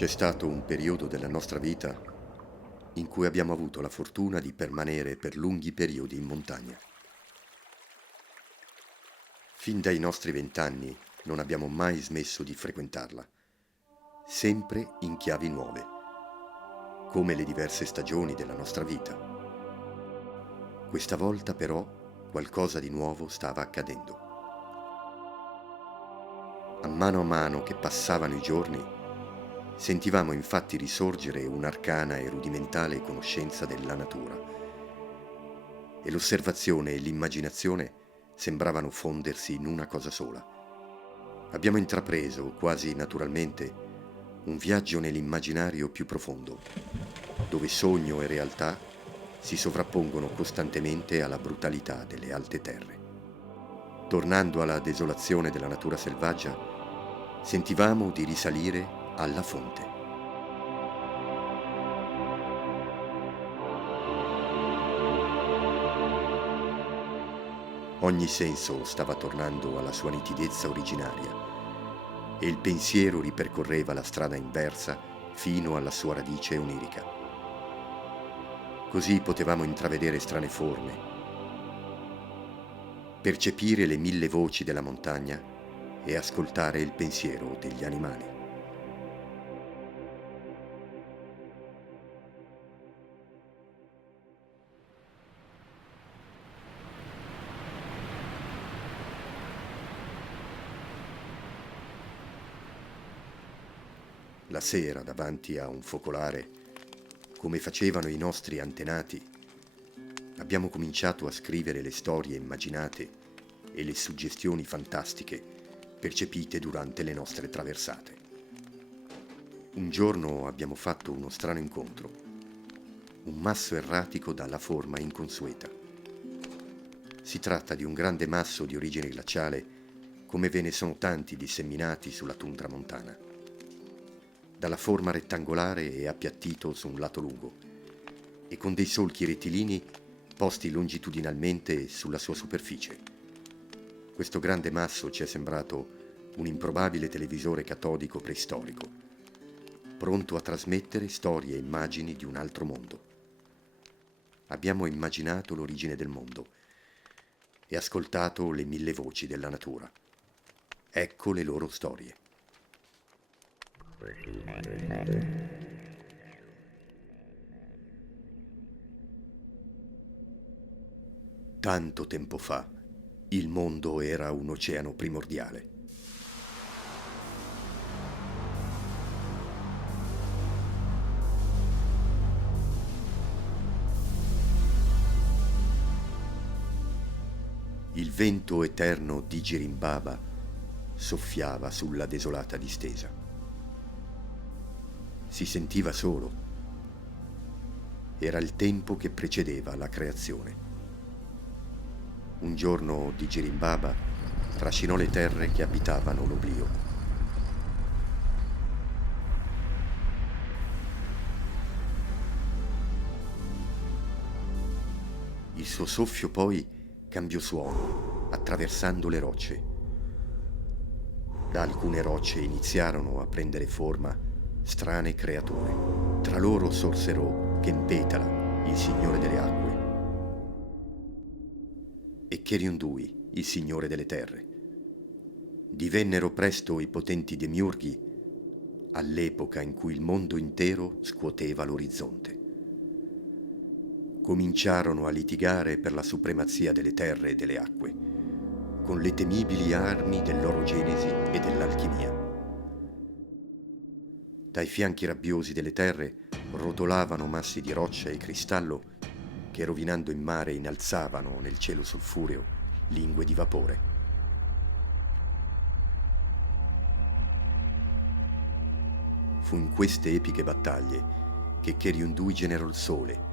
C'è stato un periodo della nostra vita in cui abbiamo avuto la fortuna di permanere per lunghi periodi in montagna. Fin dai nostri 20 anni non abbiamo mai smesso di frequentarla, sempre in chiavi nuove, come le diverse stagioni della nostra vita. Questa volta però qualcosa di nuovo stava accadendo. A mano che passavano i giorni, sentivamo infatti risorgere un'arcana e rudimentale conoscenza della natura, e l'osservazione e l'immaginazione sembravano fondersi in una cosa sola. Abbiamo intrapreso, quasi naturalmente, un viaggio nell'immaginario più profondo, dove sogno e realtà si sovrappongono costantemente alla brutalità delle alte terre. Tornando alla desolazione della natura selvaggia, sentivamo di risalire alla fonte. Ogni senso stava tornando alla sua nitidezza originaria e il pensiero ripercorreva la strada inversa fino alla sua radice onirica. Così potevamo intravedere strane forme, percepire le 1000 voci della montagna e ascoltare il pensiero degli animali. La sera, davanti a un focolare, come facevano i nostri antenati, abbiamo cominciato a scrivere le storie immaginate e le suggestioni fantastiche percepite durante le nostre traversate. Un giorno abbiamo fatto uno strano incontro, un masso erratico dalla forma inconsueta. Si tratta di un grande masso di origine glaciale, come ve ne sono tanti disseminati sulla tundra montana. Dalla forma rettangolare e appiattito su un lato lungo e con dei solchi rettilini posti longitudinalmente sulla sua superficie. Questo grande masso ci è sembrato un improbabile televisore catodico preistorico, pronto a trasmettere storie e immagini di un altro mondo. Abbiamo immaginato l'origine del mondo e ascoltato le 1000 voci della natura. Ecco le loro storie. Tanto tempo fa, il mondo era un oceano primordiale. Il vento eterno di Girimbaba soffiava sulla desolata distesa. Si sentiva solo. Era il tempo che precedeva la creazione. Un giorno di Girimbaba trascinò le terre che abitavano l'oblio. Il suo soffio poi cambiò suono, attraversando le rocce. Da alcune rocce iniziarono a prendere forma strane creature. Tra loro sorsero Kempetala, il signore delle acque, e Keriundui, il signore delle terre. Divennero presto i potenti demiurghi all'epoca in cui il mondo intero scuoteva l'orizzonte. Cominciarono a litigare per la supremazia delle terre e delle acque, con le temibili armi dell'orogenesi e dell'alchimia. Dai fianchi rabbiosi delle terre rotolavano massi di roccia e cristallo che, rovinando in mare, innalzavano nel cielo sulfureo lingue di vapore. Fu in queste epiche battaglie che Keriundui generò il sole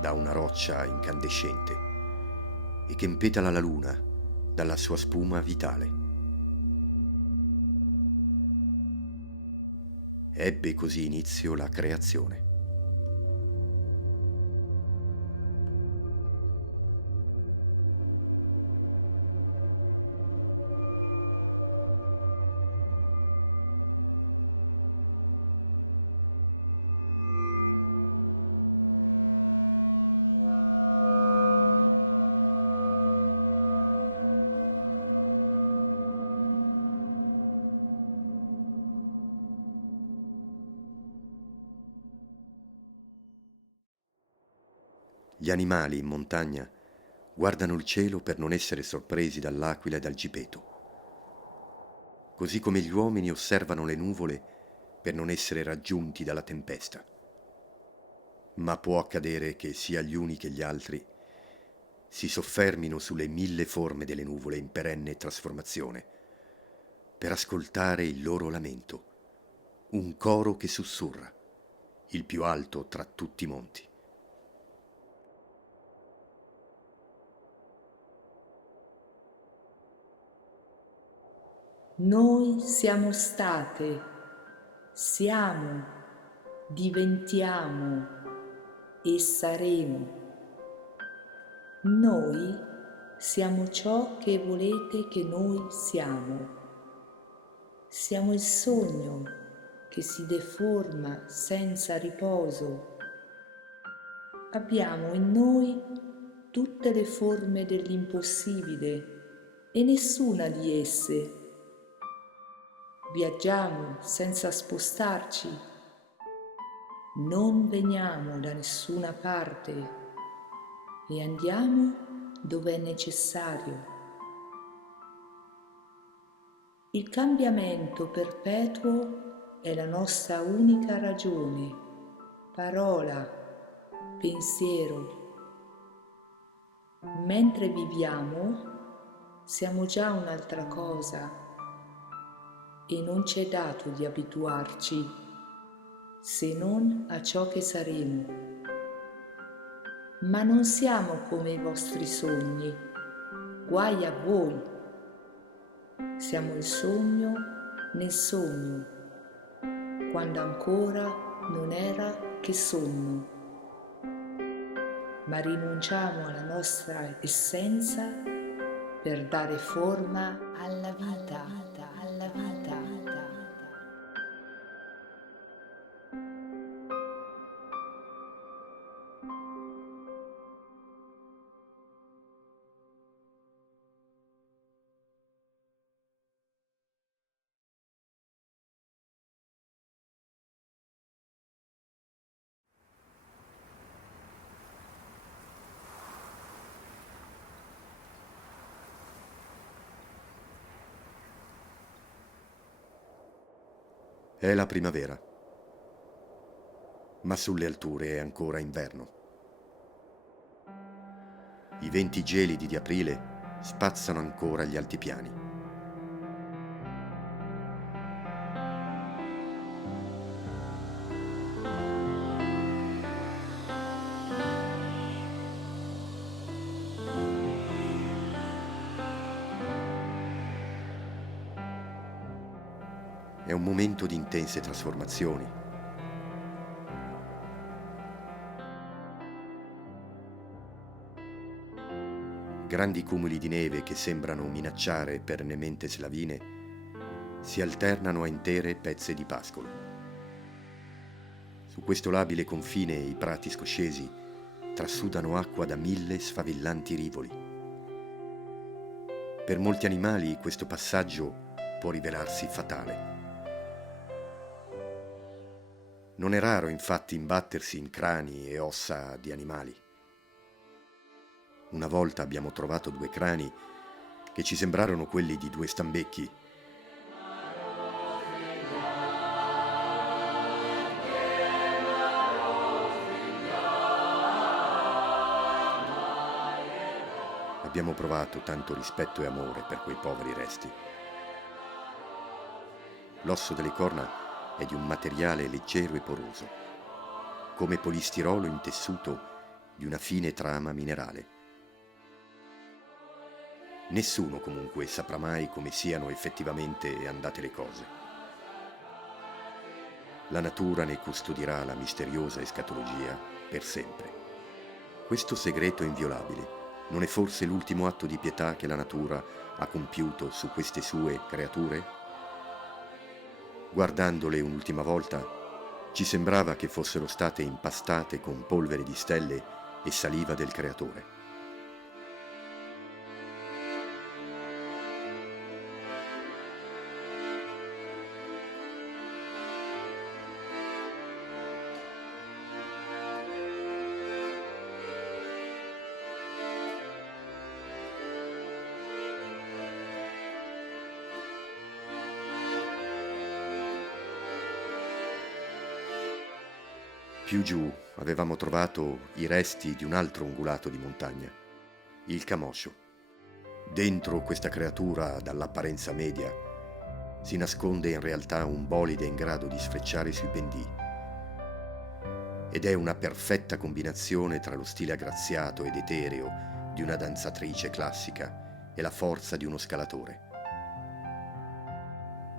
da una roccia incandescente e che impetala la luna dalla sua spuma vitale. Ebbe così inizio la creazione. Gli animali in montagna guardano il cielo per non essere sorpresi dall'aquila e dal gipeto, così come gli uomini osservano le nuvole per non essere raggiunti dalla tempesta. Ma può accadere che sia gli uni che gli altri si soffermino sulle 1000 forme delle nuvole in perenne trasformazione, per ascoltare il loro lamento, un coro che sussurra, il più alto tra tutti i monti. Noi siamo state, siamo, diventiamo e saremo. Noi siamo ciò che volete che noi siamo. Siamo il sogno che si deforma senza riposo. Abbiamo in noi tutte le forme dell'impossibile e nessuna di esse. Viaggiamo senza spostarci, non veniamo da nessuna parte e andiamo dove è necessario. Il cambiamento perpetuo è la nostra unica ragione, parola, pensiero. Mentre viviamo, siamo già un'altra cosa e non ci è dato di abituarci, se non a ciò che saremo. Ma non siamo come i vostri sogni, guai a voi. Siamo il sogno nel sogno, quando ancora non era che sogno. Ma rinunciamo alla nostra essenza per dare forma alla vita, alla vita. È la primavera, ma sulle alture è ancora inverno. I venti gelidi di aprile spazzano ancora gli altipiani. È un momento di intense trasformazioni. Grandi cumuli di neve che sembrano minacciare perennemente slavine si alternano a intere pezze di pascolo. Su questo labile confine i prati scoscesi trasudano acqua da 1000 sfavillanti rivoli. Per molti animali questo passaggio può rivelarsi fatale. Non è raro infatti imbattersi in crani e ossa di animali. Una volta abbiamo trovato 2 crani che ci sembrarono quelli di 2 stambecchi. Abbiamo provato tanto rispetto e amore per quei poveri resti. L'osso delle corna è di un materiale leggero e poroso, come polistirolo intessuto di una fine trama minerale. Nessuno comunque saprà mai come siano effettivamente andate le cose. La natura ne custodirà la misteriosa escatologia per sempre. Questo segreto inviolabile non è forse l'ultimo atto di pietà che la natura ha compiuto su queste sue creature? Guardandole un'ultima volta, ci sembrava che fossero state impastate con polvere di stelle e saliva del creatore. Più giù avevamo trovato i resti di un altro ungulato di montagna, il camoscio. Dentro questa creatura dall'apparenza media si nasconde in realtà un bolide in grado di sfrecciare sui pendii. Ed è una perfetta combinazione tra lo stile aggraziato ed etereo di una danzatrice classica e la forza di uno scalatore.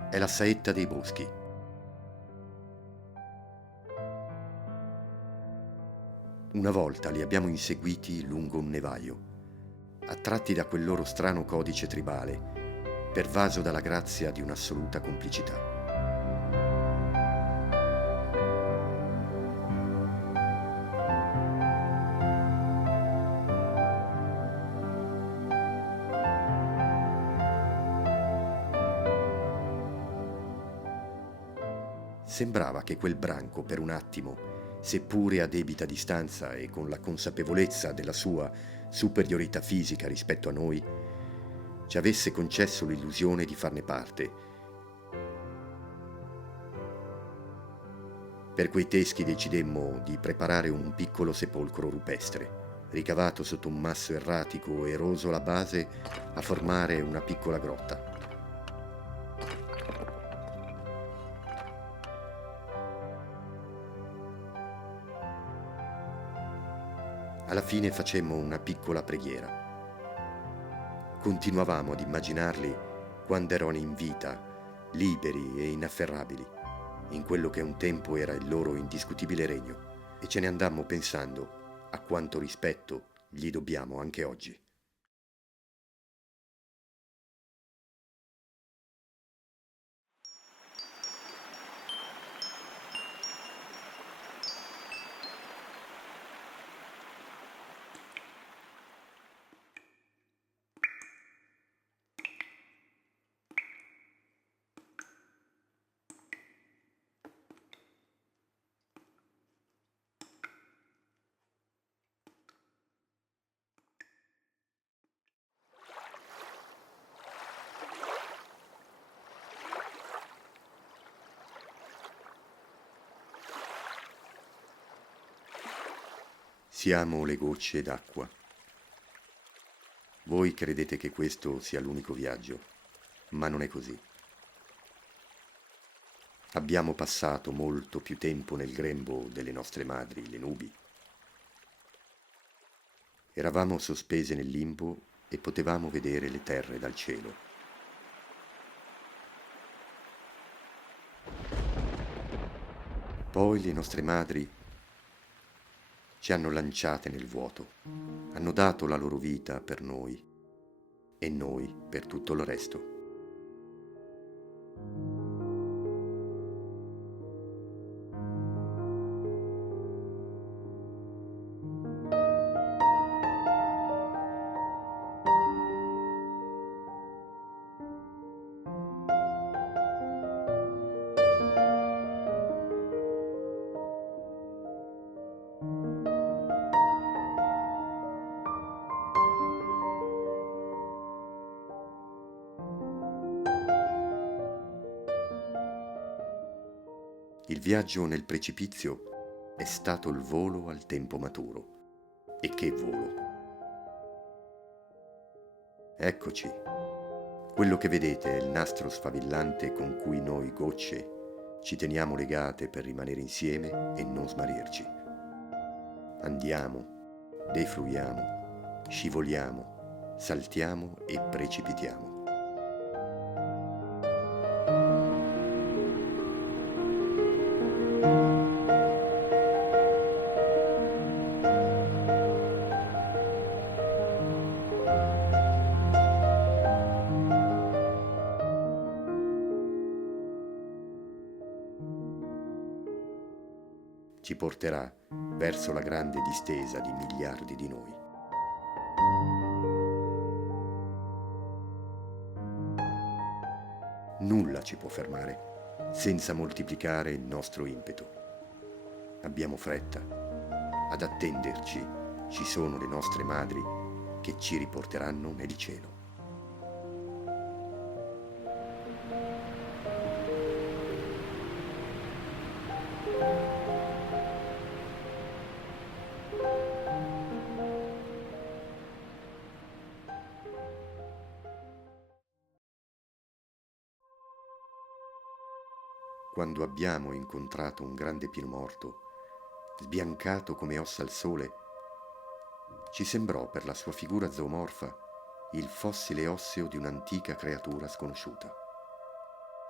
È la saetta dei boschi. Una volta li abbiamo inseguiti lungo un nevaio, attratti da quel loro strano codice tribale, pervaso dalla grazia di un'assoluta complicità. Sembrava che quel branco, per un attimo, seppure a debita distanza e con la consapevolezza della sua superiorità fisica rispetto a noi, ci avesse concesso l'illusione di farne parte. Per quei teschi decidemmo di preparare un piccolo sepolcro rupestre, ricavato sotto un masso erratico e eroso alla base a formare una piccola grotta. Alla fine facemmo una piccola preghiera. Continuavamo ad immaginarli quando erano in vita, liberi e inafferrabili, in quello che un tempo era il loro indiscutibile regno, e ce ne andammo pensando a quanto rispetto gli dobbiamo anche oggi. Siamo le gocce d'acqua. Voi credete che questo sia l'unico viaggio, ma non è così. Abbiamo passato molto più tempo nel grembo delle nostre madri, le nubi. Eravamo sospese nel limbo e potevamo vedere le terre dal cielo. Poi le nostre madri ci hanno lanciate nel vuoto, hanno dato la loro vita per noi e noi per tutto il resto. Il viaggio nel precipizio è stato il volo al tempo maturo. E che volo! Eccoci. Quello che vedete è il nastro sfavillante con cui noi gocce ci teniamo legate per rimanere insieme e non smarrirci. Andiamo, defluiamo, scivoliamo, saltiamo e precipitiamo. Ci porterà verso la grande distesa di miliardi di noi. Nulla ci può fermare senza moltiplicare il nostro impeto. Abbiamo fretta. Ad attenderci ci sono le nostre madri che ci riporteranno nel cielo. Quando abbiamo incontrato un grande pino morto, sbiancato come ossa al sole, ci sembrò per la sua figura zoomorfa il fossile osseo di un'antica creatura sconosciuta.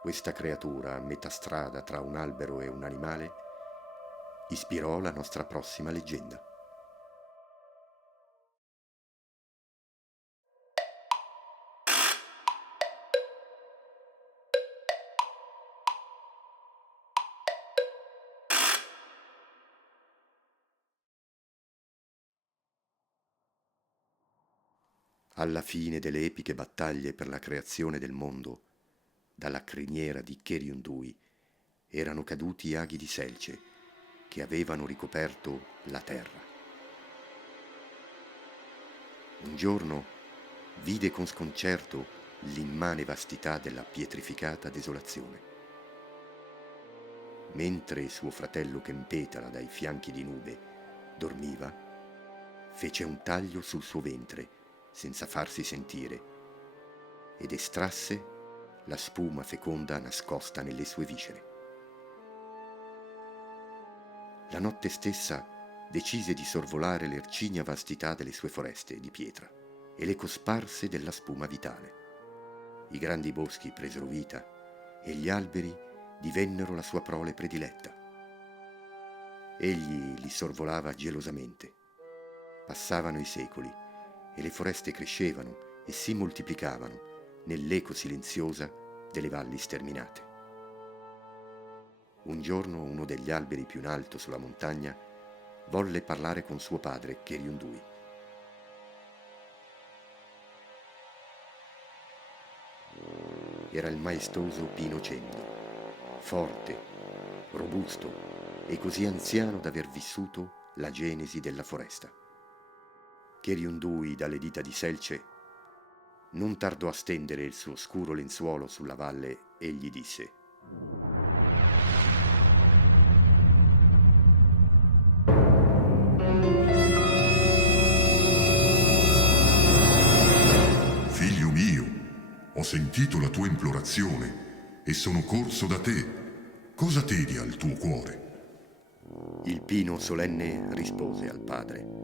Questa creatura, a metà strada tra un albero e un animale, ispirò la nostra prossima leggenda. Alla fine delle epiche battaglie per la creazione del mondo, dalla criniera di Keriundui erano caduti aghi di selce che avevano ricoperto la terra. Un giorno vide con sconcerto l'immane vastità della pietrificata desolazione. Mentre suo fratello Kempetala dai fianchi di nube dormiva, fece un taglio sul suo ventre senza farsi sentire ed estrasse la spuma feconda nascosta nelle sue viscere. La notte stessa decise di sorvolare l'ercigna vastità delle sue foreste di pietra e le cosparse della spuma vitale. I grandi boschi presero vita e gli alberi divennero la sua prole prediletta. Egli li sorvolava gelosamente. Passavano i secoli e le foreste crescevano e si moltiplicavano nell'eco silenziosa delle valli sterminate. Un giorno uno degli alberi più in alto sulla montagna volle parlare con suo padre Keriundui. Era il maestoso pino cento, forte, robusto e così anziano d'aver vissuto la genesi della foresta. Keriundui, dalle dita di selce, non tardò a stendere il suo scuro lenzuolo sulla valle e gli disse: Figlio mio, ho sentito la tua implorazione e sono corso da te. Cosa tedia al tuo cuore? Il pino solenne rispose al padre: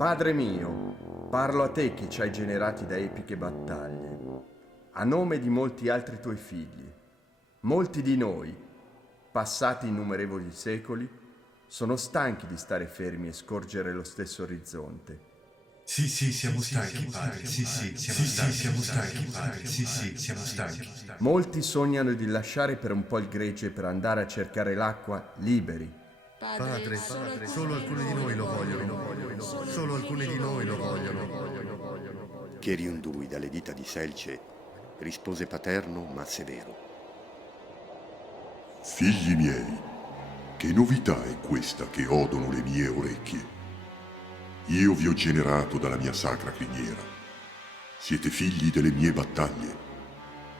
Padre mio, parlo a te che ci hai generati da epiche battaglie, a nome di molti altri tuoi figli. Molti di noi, passati innumerevoli secoli, sono stanchi di stare fermi e scorgere lo stesso orizzonte. Sì, siamo stanchi, padre. Siamo stanchi, padre. Siamo stanchi. Molti sognano di lasciare per un po' il gregge per andare a cercare l'acqua liberi. Padre, solo alcuni di noi lo vogliono. Solo alcuni di noi lo vogliono. Keriundui, dalle dita di selce, rispose paterno ma severo: Figli miei, che novità è questa che odono le mie orecchie? Io vi ho generato dalla mia sacra criniera. Siete figli delle mie battaglie.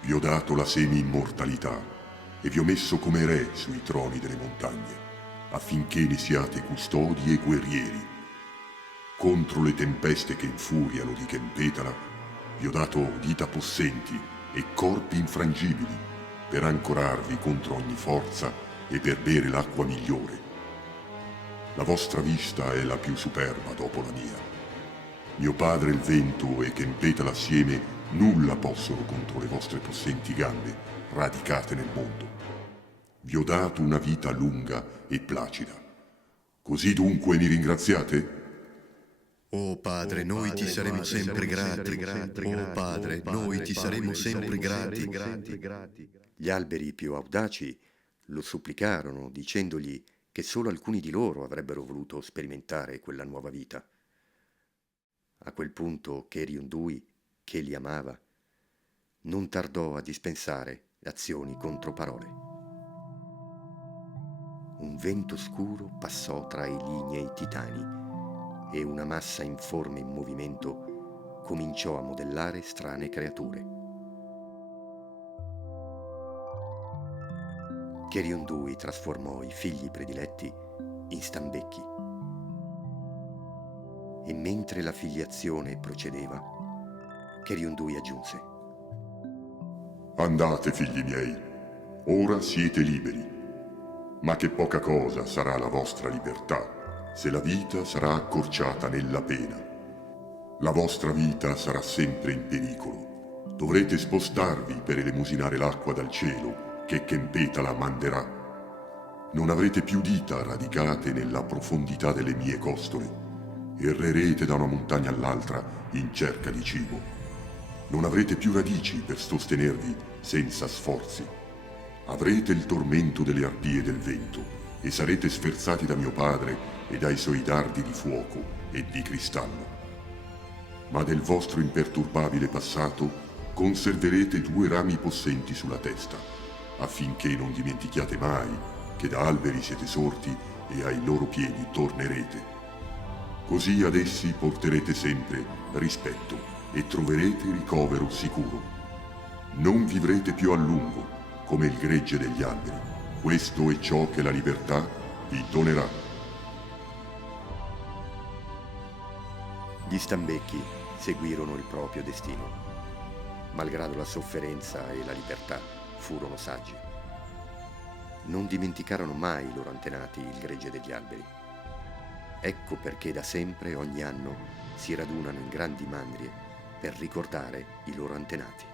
Vi ho dato la semi-immortalità e vi ho messo come re sui troni delle montagne, affinché ne siate custodi e guerrieri. Contro le tempeste che infuriano di Kempetala, vi ho dato dita possenti e corpi infrangibili per ancorarvi contro ogni forza e per bere l'acqua migliore. La vostra vista è la più superba dopo la mia. Mio padre il vento e Kempetala assieme nulla possono contro le vostre possenti gambe radicate nel mondo. Vi ho dato una vita lunga e placida. Così dunque mi ringraziate? Oh Padre, noi ti saremo sempre grati. Oh Padre, noi ti saremo sempre grati. Gli alberi più audaci lo supplicarono, dicendogli che solo alcuni di loro avrebbero voluto sperimentare quella nuova vita. A quel punto Keriundui, che li amava, non tardò a dispensare azioni contro parole. Un vento scuro passò tra i lignei titani e una massa informe in movimento cominciò a modellare strane creature. Keriundui trasformò i figli prediletti in stambecchi e mentre la filiazione procedeva, Keriundui aggiunse: Andate, figli miei, Ora siete liberi, ma che poca cosa sarà la vostra libertà se la vita sarà accorciata nella pena. La vostra vita sarà sempre in pericolo. Dovrete spostarvi per elemosinare l'acqua dal cielo che Kempetala manderà. Non avrete più dita radicate nella profondità delle mie costole. Errerete da una montagna all'altra in cerca di cibo. Non avrete più radici per sostenervi senza sforzi. Avrete il tormento delle arpie del vento e sarete sferzati da mio padre e dai suoi dardi di fuoco e di cristallo. Ma del vostro imperturbabile passato conserverete 2 rami possenti sulla testa, affinché non dimentichiate mai che da alberi siete sorti e ai loro piedi tornerete. Così ad essi porterete sempre rispetto e troverete ricovero sicuro. Non vivrete più a lungo come il gregge degli alberi. Questo è ciò che la libertà vi donerà. Gli stambecchi seguirono il proprio destino. Malgrado la sofferenza e la libertà, furono saggi. Non dimenticarono mai i loro antenati il gregge degli alberi. Ecco perché da sempre ogni anno si radunano in grandi mandrie per ricordare i loro antenati.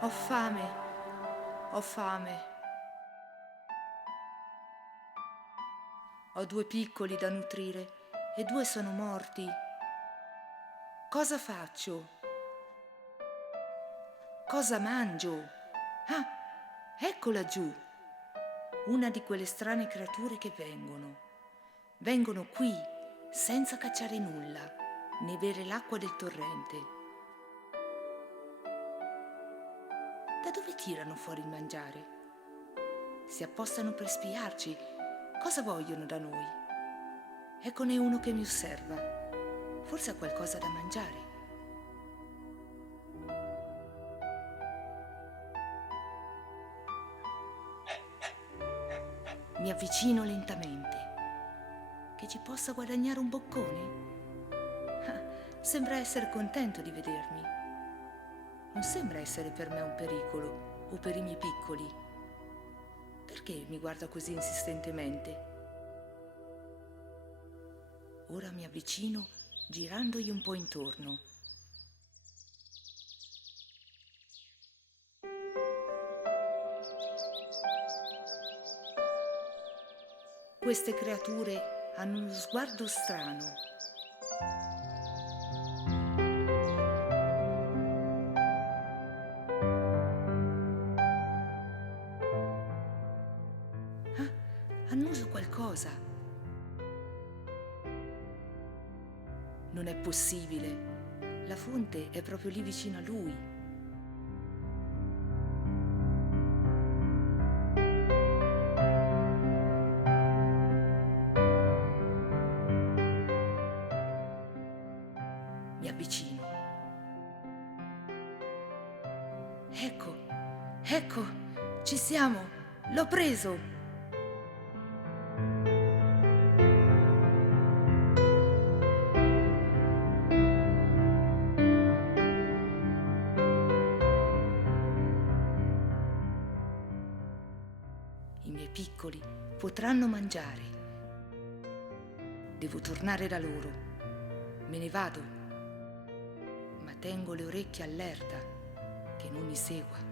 Ho fame, ho fame. Ho 2 piccoli da nutrire e 2 sono morti. Cosa faccio? Cosa mangio? Ah, ecco laggiù. Una di quelle strane creature che vengono qui senza cacciare nulla, né bere l'acqua del torrente. Da dove tirano fuori il mangiare? Si appostano per spiarci. Cosa vogliono da noi? Eccone uno che mi osserva. Forse ha qualcosa da mangiare. Mi avvicino lentamente. Che ci possa guadagnare un boccone? Sembra essere contento di vedermi. Non sembra essere per me un pericolo o per i miei piccoli. Perché mi guarda così insistentemente? Ora mi avvicino girandogli un po' intorno. Queste creature hanno uno sguardo strano. Annuso qualcosa. Non è possibile. La fonte è proprio lì vicino a lui. Mi avvicino. Ecco, ci siamo. L'ho preso! I miei piccoli potranno mangiare. Devo tornare da loro. Me ne vado, ma tengo le orecchie all'erta che non mi segua.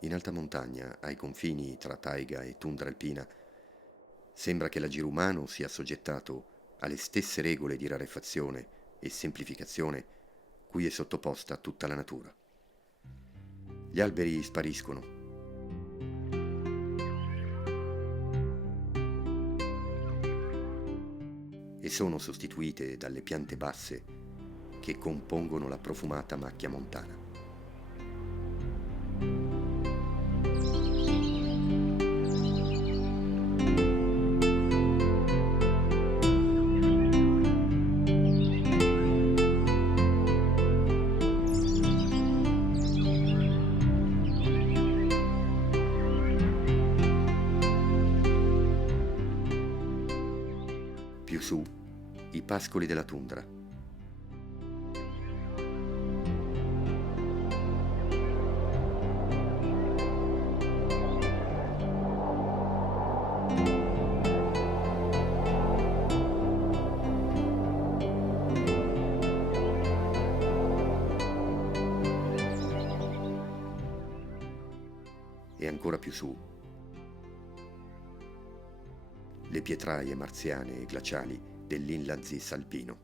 In alta montagna, ai confini tra taiga e tundra alpina, sembra che l'agire umano sia assoggettato alle stesse regole di rarefazione e semplificazione cui è sottoposta tutta la natura. Gli alberi spariscono. E sono sostituite dalle piante basse che compongono la profumata macchia montana. Più su, i pascoli della tundra. E ancora più su, le pietraie marziane e glaciali dell'Inlandsís alpino.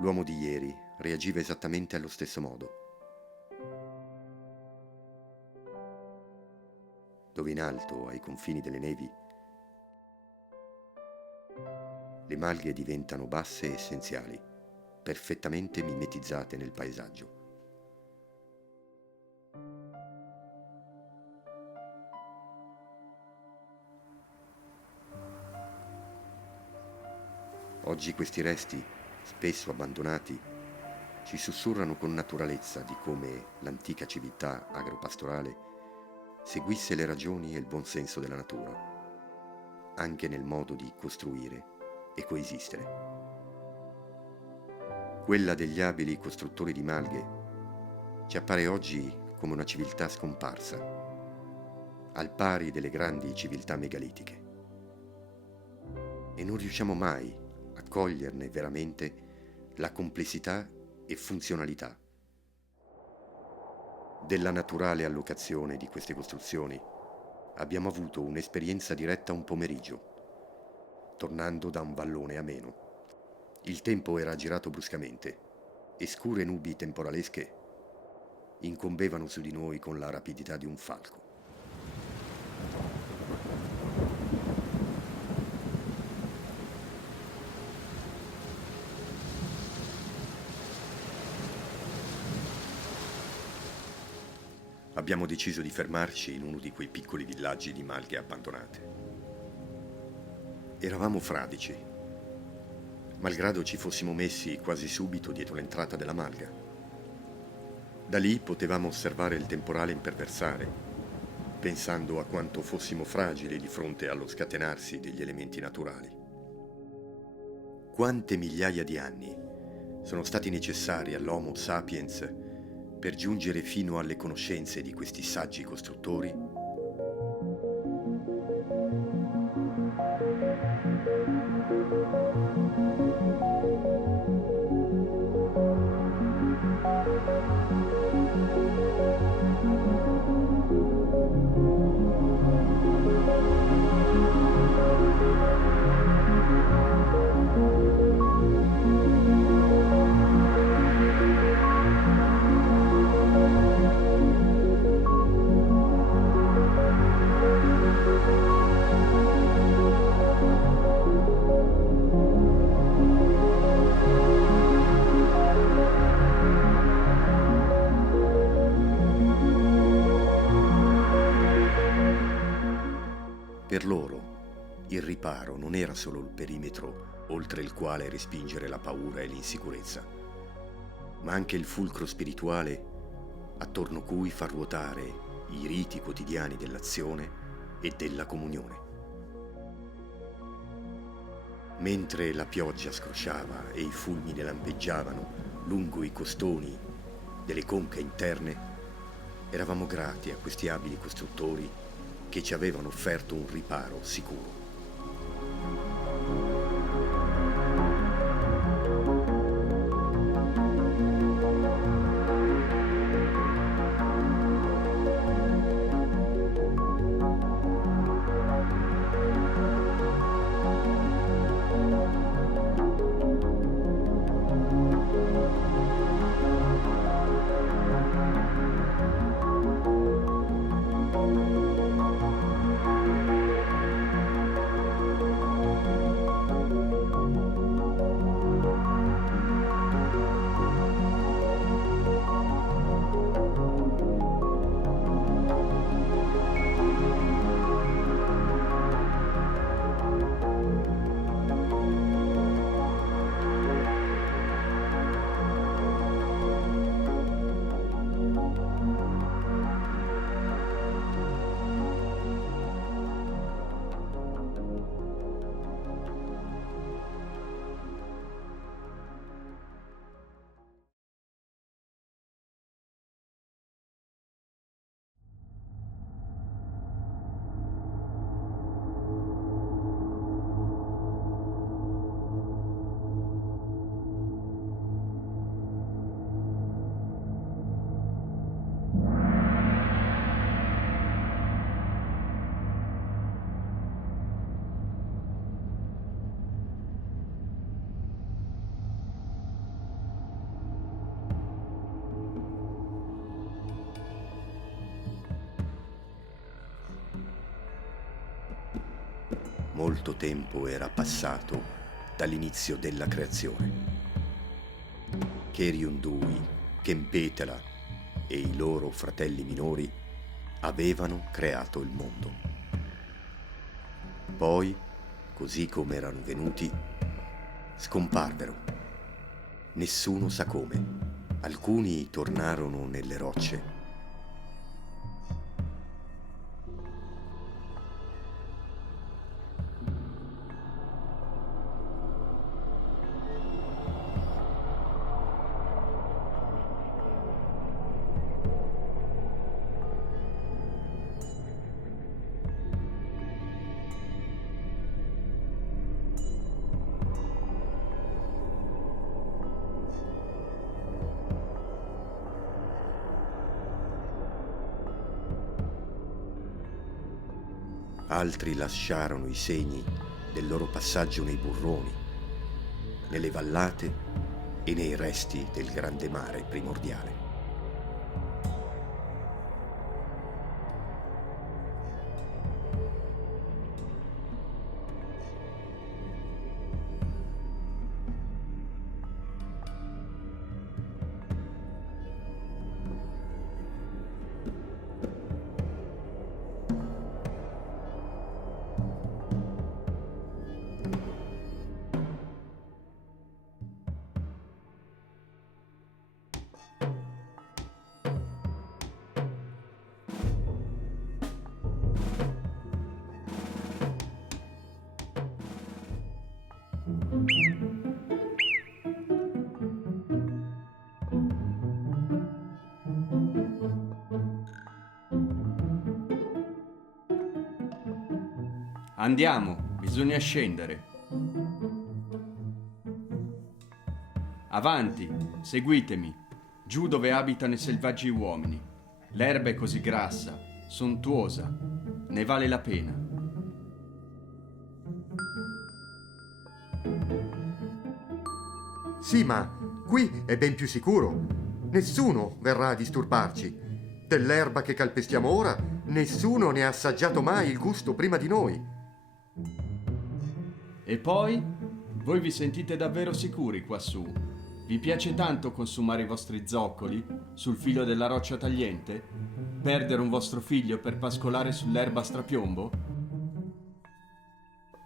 L'uomo di ieri reagiva esattamente allo stesso modo. Dove in alto, ai confini delle nevi, le malghe diventano basse e essenziali, perfettamente mimetizzate nel paesaggio. Oggi questi resti, spesso abbandonati, ci sussurrano con naturalezza di come l'antica civiltà agropastorale seguisse le ragioni e il buon senso della natura, anche nel modo di costruire e coesistere. Quella degli abili costruttori di malghe ci appare oggi come una civiltà scomparsa, al pari delle grandi civiltà megalitiche. E non riusciamo mai a coglierne veramente la complessità e funzionalità. Della naturale allocazione di queste costruzioni abbiamo avuto un'esperienza diretta un pomeriggio, tornando da un vallone ameno. Il tempo era girato bruscamente e scure nubi temporalesche incombevano su di noi con la rapidità di un falco. abbiamo deciso di fermarci in uno di quei piccoli villaggi di malghe abbandonate. Eravamo fradici, malgrado ci fossimo messi quasi subito dietro l'entrata della malga. Da lì potevamo osservare il temporale imperversare, pensando a quanto fossimo fragili di fronte allo scatenarsi degli elementi naturali. Quante migliaia di anni sono stati necessari all'Homo sapiens per giungere fino alle conoscenze di questi saggi costruttori? Per loro, il riparo non era solo il perimetro oltre il quale respingere la paura e l'insicurezza, ma anche il fulcro spirituale attorno cui far ruotare i riti quotidiani dell'azione e della comunione. Mentre la pioggia scrosciava e i fulmini lampeggiavano lungo i costoni delle conche interne, eravamo grati a questi abili costruttori che ci avevano offerto un riparo sicuro. Molto tempo era passato dall'inizio della creazione. Keriundui, Kempetela e i loro fratelli minori avevano creato il mondo. Poi, così come erano venuti, scomparvero. Nessuno sa come. Alcuni tornarono nelle rocce. Altri lasciarono i segni del loro passaggio nei burroni, nelle vallate e nei resti del grande mare primordiale. Andiamo, bisogna scendere. Avanti, seguitemi, giù dove abitano i selvaggi uomini. L'erba è così grassa, sontuosa, ne vale la pena. Sì, ma qui è ben più sicuro. Nessuno verrà a disturbarci. Dell'erba che calpestiamo ora, nessuno ne ha assaggiato mai il gusto prima di noi. E poi? Voi vi sentite davvero sicuri quassù? Vi piace tanto consumare i vostri zoccoli sul filo della roccia tagliente? Perdere un vostro figlio per pascolare sull'erba a strapiombo?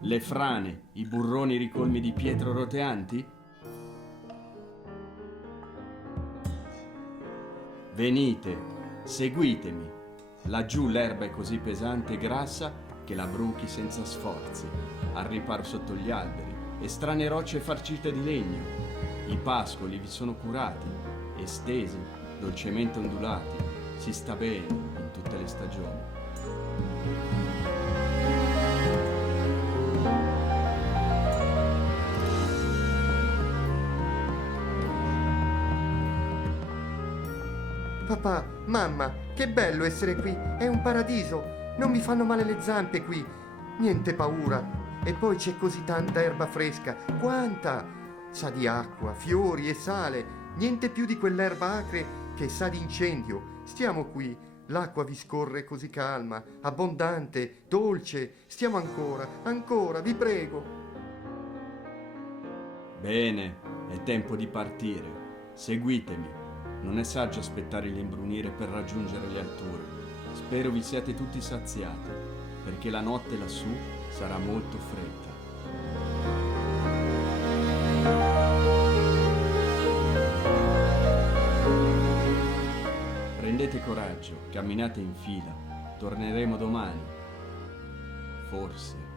Le frane, i burroni ricolmi di pietre roteanti? Venite, seguitemi. Laggiù l'erba è così pesante e grassa che la bruchi senza sforzi, al riparo sotto gli alberi, e strane rocce farcite di legno. I pascoli vi sono curati, estesi, dolcemente ondulati. Si sta bene in tutte le stagioni. Papà, mamma, che bello essere qui. È un paradiso. Non mi fanno male le zampe qui. Niente paura. E poi c'è così tanta erba fresca. Quanta! Sa di acqua, fiori e sale. Niente più di quell'erba acre che sa di incendio. Stiamo qui. L'acqua vi scorre così calma, abbondante, dolce. Stiamo ancora, vi prego. Bene, è tempo di partire. Seguitemi. Non è saggio aspettare l'imbrunire per raggiungere le alture. Spero vi siate tutti saziati, perché la notte lassù sarà molto fredda. Prendete coraggio, camminate in fila. Torneremo domani. Forse.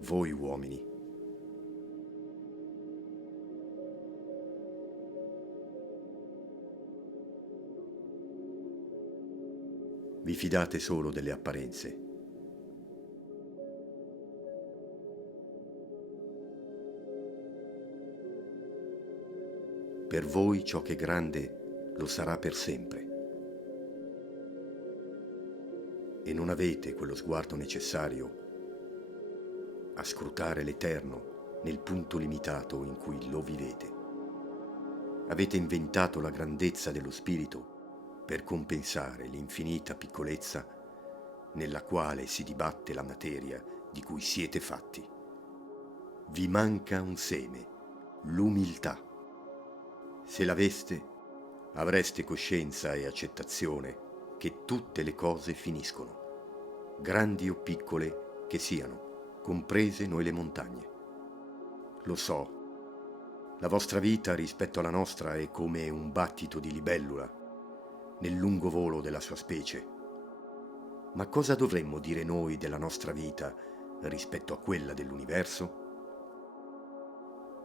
Voi uomini. Vi fidate solo delle apparenze. Per voi ciò che è grande lo sarà per sempre. e non avete quello sguardo necessario a scrutare l'eterno nel punto limitato in cui lo vivete. Avete inventato la grandezza dello spirito per compensare l'infinita piccolezza nella quale si dibatte la materia di cui siete fatti. Vi manca un seme, l'umiltà. Se l'aveste, avreste coscienza e accettazione che tutte le cose finiscono, grandi o piccole che siano, comprese noi le montagne. Lo so, la vostra vita rispetto alla nostra è come un battito di libellula nel lungo volo della sua specie. Ma cosa dovremmo dire noi della nostra vita rispetto a quella dell'universo?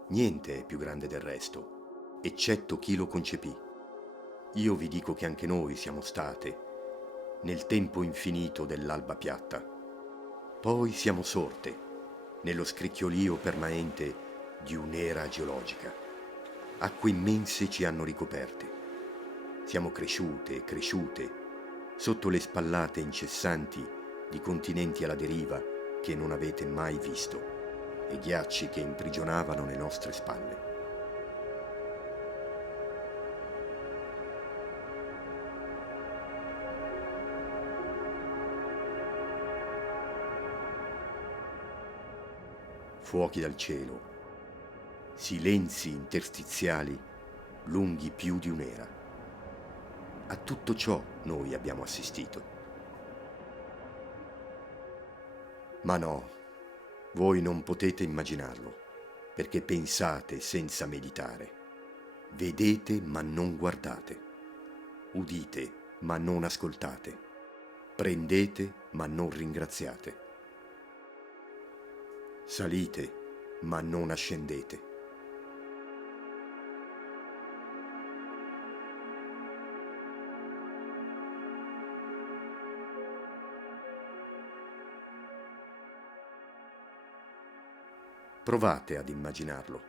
Niente è più grande del resto, eccetto chi lo concepì. Io vi dico che anche noi siamo state nel tempo infinito dell'alba piatta. Poi siamo sorte nello scricchiolio permanente di un'era geologica. Acque immense ci hanno ricoperte. Siamo cresciute e cresciute sotto le spallate incessanti di continenti alla deriva che non avete mai visto e ghiacci che imprigionavano le nostre spalle. Fuochi dal cielo, silenzi interstiziali lunghi più di un'era. A tutto ciò noi abbiamo assistito. Ma no, voi non potete immaginarlo, perché pensate senza meditare. Vedete ma non guardate. Udite ma non ascoltate. Prendete ma non ringraziate. Salite, ma non ascendete. Provate ad immaginarlo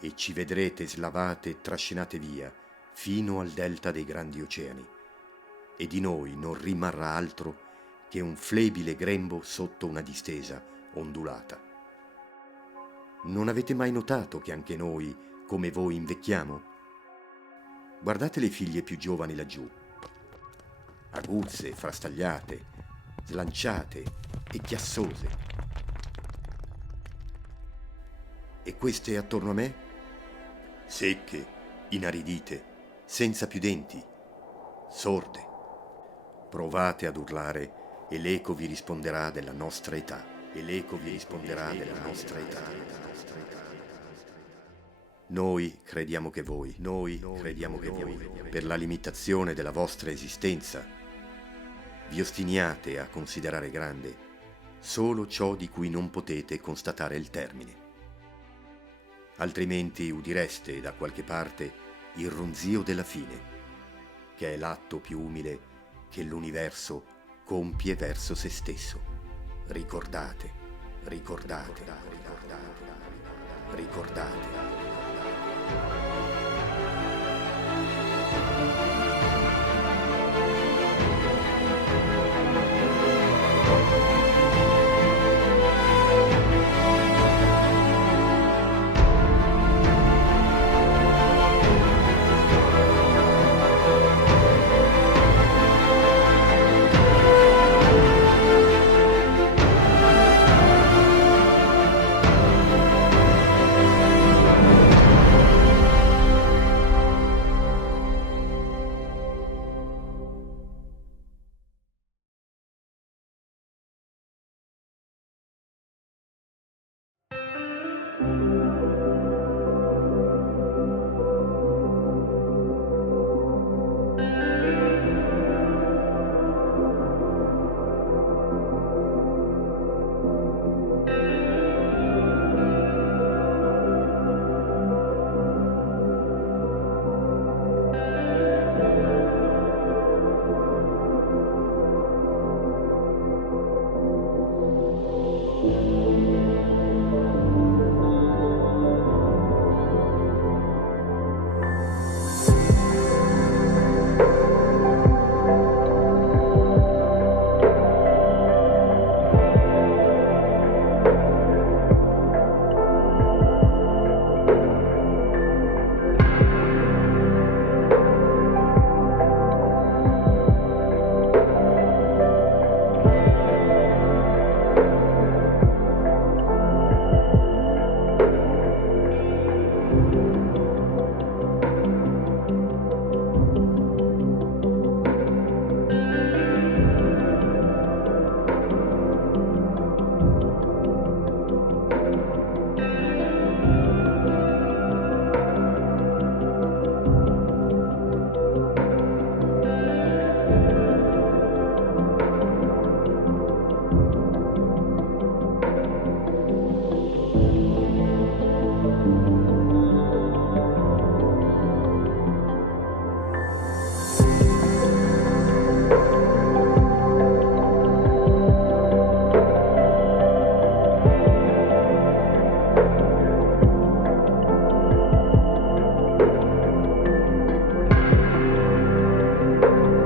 e ci vedrete slavate e trascinate via fino al delta dei grandi oceani, e di noi non rimarrà altro che un flebile grembo sotto una distesa ondulata. Non avete mai notato che anche noi, come voi, invecchiamo? Guardate le figlie più giovani laggiù, aguzze, frastagliate, slanciate e chiassose. E queste attorno a me? Secche, inaridite, senza più denti, sorde. Provate ad urlare e l'eco vi risponderà della nostra età. E l'eco vi risponderà della nostra età. Noi crediamo che voi, per la limitazione della vostra esistenza, vi ostiniate a considerare grande solo ciò di cui non potete constatare il termine. Altrimenti udireste da qualche parte il ronzio della fine, che è l'atto più umile che l'universo compie verso se stesso. Ricordate, ricordate, ricordate, ricordate. Padre.